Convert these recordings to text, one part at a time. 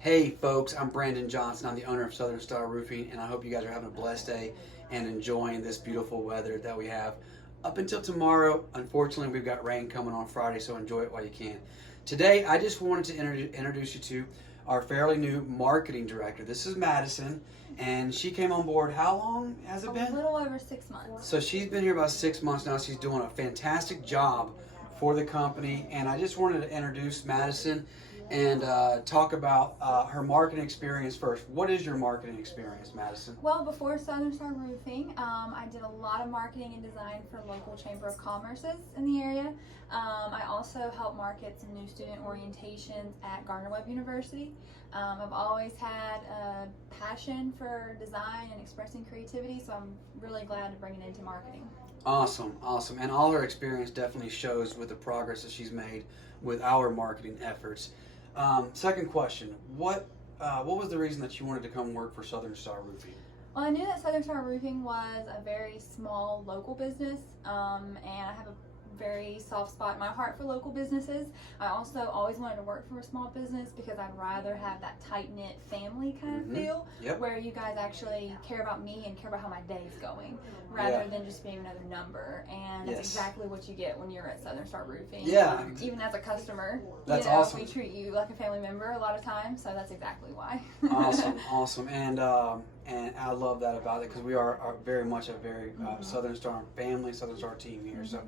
Hey folks, I'm Brandon Johnson. I'm the owner of Southern Star Roofing, and I hope you guys are having a blessed day and enjoying this beautiful weather that we have up until tomorrow. Unfortunately, we've got rain coming on Friday, so enjoy it while you can. Today, I just wanted to introduce you to our fairly new marketing director. This is Madison, and she came on board. How long has it been? A little over 6 months. So she's been here about 6 months now. She's doing a fantastic job for the company, and I just wanted to introduce Madison and talk about her marketing experience first. What is your marketing experience, Madison? Well, before Southern Star Roofing, I did a lot of marketing and design for local Chamber of Commerces in the area. I also helped market some new student orientations at Gardner-Webb University. I've always had a passion for design and expressing creativity, so I'm really glad to bring it into marketing. Awesome, awesome. And all her experience definitely shows with the progress that she's made with our marketing efforts. Second question, what was the reason that you wanted to come work for Southern Star Roofing? Well, I knew that Southern Star Roofing was a very small local business, and I have a very soft spot in my heart for local businesses. I also always wanted to work for a small business because I'd rather have that tight-knit family kind of feel, where you guys actually care about me and care about how my day's going, rather than just being another number. And that's exactly what you get when you're at Southern Star Roofing. Yeah. Even as a customer, that's awesome. We treat you like a family member a lot of times, so that's exactly why. Awesome, awesome. And I love that about it because we are very much a very Southern Star family, Southern Star team here. So.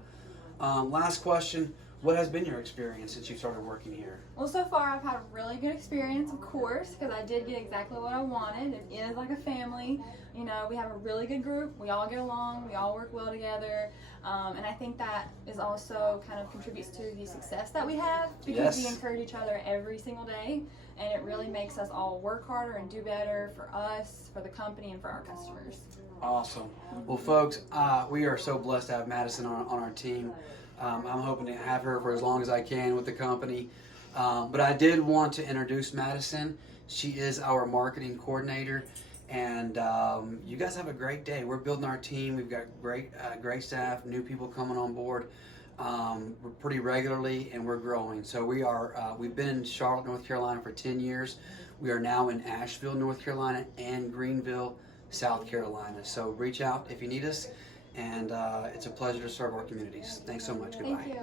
Last question, what has been your experience since you started working here? Well, so far I've had a really good experience, of course, because I did get exactly what I wanted. It is like a family. You know, we have a really good group. We all get along. We all work well together. And I think that is also kind of contributes to the success that we have because we encourage each other every single day. And it really makes us all work harder and do better for us, for the company, and for our customers. Awesome. Well, folks, we are so blessed to have Madison on our team. I'm hoping to have her for as long as I can with the company. But I did want to introduce Madison. She is our marketing coordinator. And you guys have a great day. We're building our team. We've got great staff, new people coming on board pretty regularly, and we're growing. So we've been in Charlotte, North Carolina for 10 years. We are now in Asheville, North Carolina, and Greenville, South Carolina. So reach out if you need us, and it's a pleasure to serve our communities. Thanks so much. Goodbye. Thank you.